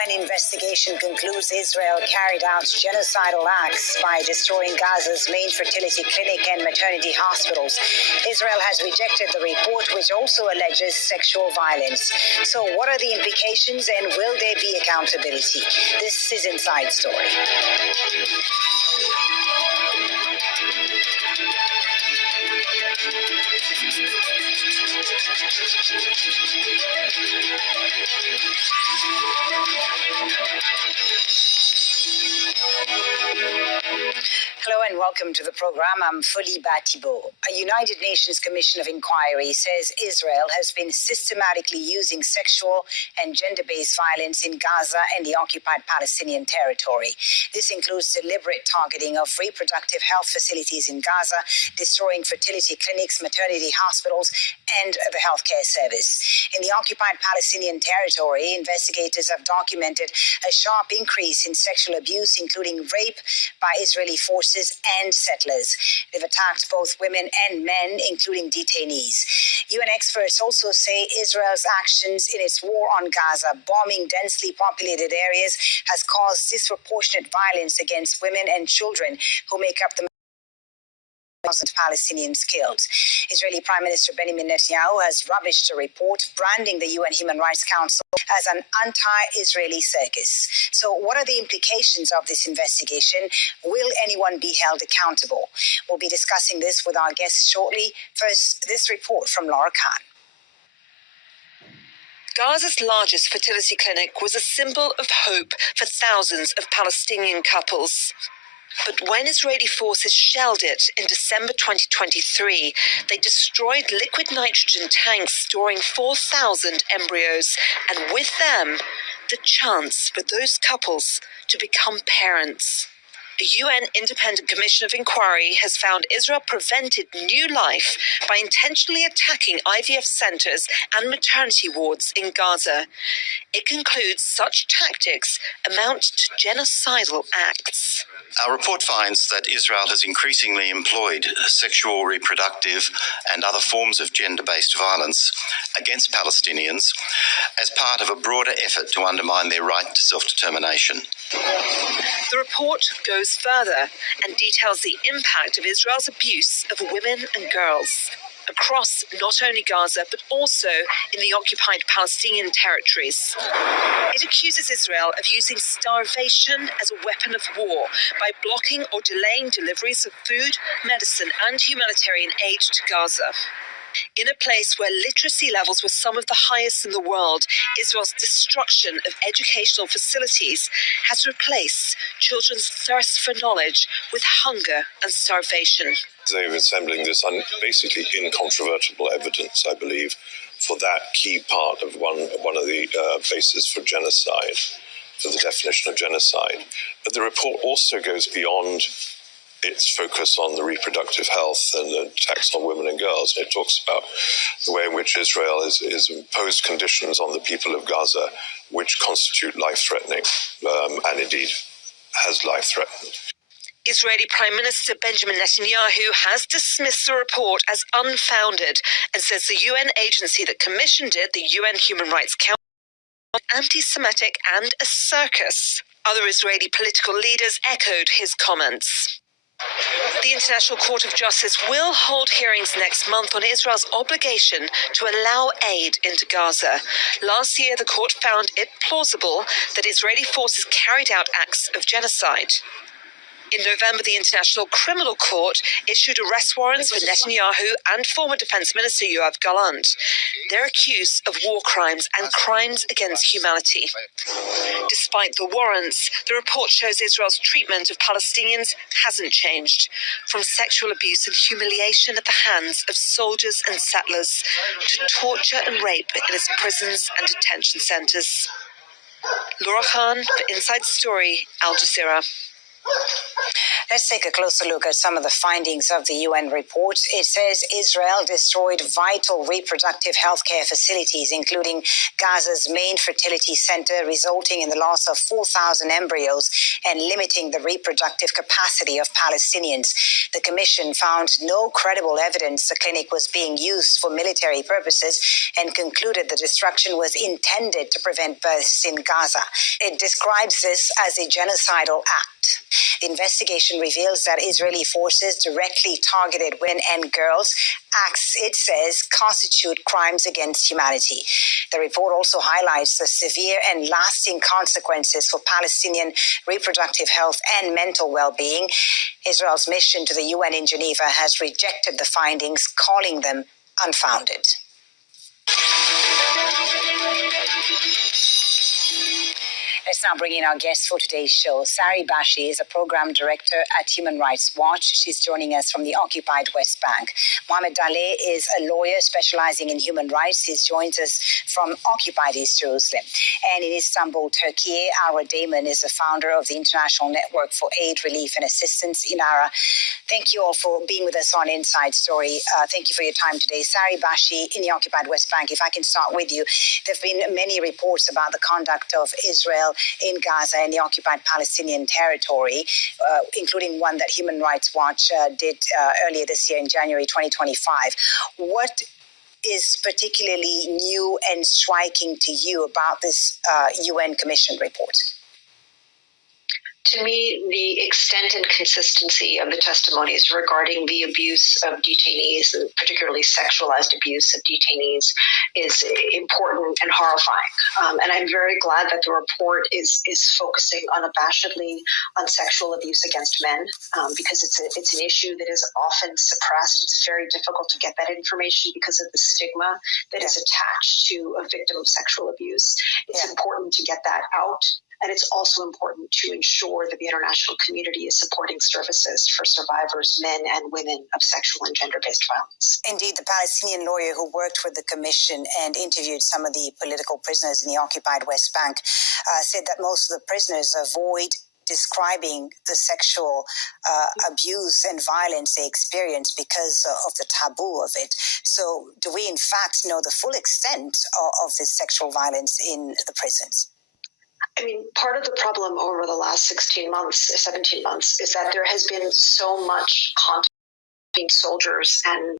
UN investigation concludes Israel carried out genocidal acts by destroying Gaza's main fertility clinic and maternity hospitals. Israel has rejected the report, which also alleges sexual violence. So what are the implications, and will there be accountability? This is Inside Story. Hello and welcome to the program. I'm Foli Batibo. A United Nations Commission of Inquiry says Israel has been systematically using sexual and gender-based violence in Gaza and the occupied Palestinian territory. This includes deliberate targeting of reproductive health facilities in Gaza, destroying fertility clinics, maternity hospitals, and the healthcare service. In the occupied Palestinian territory, investigators have documented a sharp increase in sexual abuse, including rape by Israeli forces and settlers. They've attacked both women and men, including detainees. UN experts also say Israel's actions in its war on Gaza, bombing densely populated areas, has caused disproportionate violence against women and children, who make up the Palestinians killed. Israeli Prime Minister Benjamin Netanyahu has rubbished the report, branding the UN Human Rights Council as an anti-Israeli circus. So what are the implications of this investigation? Will anyone be held accountable? We'll be discussing this with our guests shortly. First, this report from Laura Khan. Gaza's largest fertility clinic was a symbol of hope for thousands of Palestinian couples. But when Israeli forces shelled it in December 2023, they destroyed liquid nitrogen tanks storing 4,000 embryos, and with them, the chance for those couples to become parents. A UN Independent Commission of Inquiry has found Israel prevented new life by intentionally attacking IVF centers and maternity wards in Gaza. It concludes such tactics amount to genocidal acts. Our report finds that Israel has increasingly employed sexual, reproductive and other forms of gender-based violence against Palestinians as part of a broader effort to undermine their right to self-determination. The report goes further and details the impact of Israel's abuse of women and girls across not only Gaza, but also in the occupied Palestinian territories. It accuses Israel of using starvation as a weapon of war by blocking or delaying deliveries of food, medicine, and humanitarian aid to Gaza. In a place where literacy levels were some of the highest in the world, Israel's destruction of educational facilities has replaced children's thirst for knowledge with hunger and starvation. They're assembling this basically incontrovertible evidence, I believe, for that key part of one of the bases for genocide, for the definition of genocide. But the report also goes beyond its focus on the reproductive health and the attacks on women and girls. And it talks about the way in which Israel has imposed conditions on the people of Gaza which constitute life-threatening, and indeed has life-threatened. Israeli Prime Minister Benjamin Netanyahu has dismissed the report as unfounded and says the UN agency that commissioned it, the UN Human Rights Council, is anti-Semitic and a circus. Other Israeli political leaders echoed his comments. The International Court of Justice will hold hearings next month on Israel's obligation to allow aid into Gaza. Last year, the court found it plausible that Israeli forces carried out acts of genocide. In November, the International Criminal Court issued arrest warrants for Netanyahu and former Defense Minister Yoav Gallant. They're accused of war crimes and crimes against humanity. Despite the warrants, the report shows Israel's treatment of Palestinians hasn't changed, from sexual abuse and humiliation at the hands of soldiers and settlers to torture and rape in its prisons and detention centers. Laura Khan for Inside Story, Al Jazeera. Let's take a closer look at some of the findings of the UN report. It says Israel destroyed vital reproductive healthcare facilities, including Gaza's main fertility center, resulting in the loss of 4,000 embryos and limiting the reproductive capacity of Palestinians. The commission found no credible evidence the clinic was being used for military purposes and concluded the destruction was intended to prevent births in Gaza. It describes this as a genocidal act. The investigation reveals that Israeli forces directly targeted women and girls, acts it says constitute crimes against humanity. The report also highlights the severe and lasting consequences for Palestinian reproductive health and mental well-being. Israel's mission to the UN in Geneva has rejected the findings, calling them unfounded. Let's now bring in our guest for today's show. Sari Bashi is a program director at Human Rights Watch. She's joining us from the occupied West Bank. Mohamed Daleh is a lawyer specializing in human rights. He joins us from occupied East Jerusalem. And in Istanbul, Turkey, Ara Damon is the founder of the International Network for Aid, Relief and Assistance, INARA. Thank you all for being with us on Inside Story. Thank you for your time today. Sari Bashi in the occupied West Bank, if I can start with you. There have been many reports about the conduct of Israel in Gaza and the occupied Palestinian territory, including one that Human Rights Watch did earlier this year in January 2025. What is particularly new and striking to you about this UN Commission report? To me, the extent and consistency of the testimonies regarding the abuse of detainees, particularly sexualized abuse of detainees, is important and horrifying. And I'm very glad that the report is focusing unabashedly on sexual abuse against men, because it's an issue that is often suppressed. It's very difficult to get that information because of the stigma that is attached to a victim of sexual abuse. It's important to get that out. And it's also important to ensure that the international community is supporting services for survivors, men and women, of sexual and gender-based violence. Indeed, the Palestinian lawyer who worked with the commission and interviewed some of the political prisoners in the occupied West Bank said that most of the prisoners avoid describing the sexual abuse and violence they experience because of the taboo of it. So do we in fact know the full extent of this sexual violence in the prisons? I mean, part of the problem over the last 17 months, is that there has been so much contact between soldiers and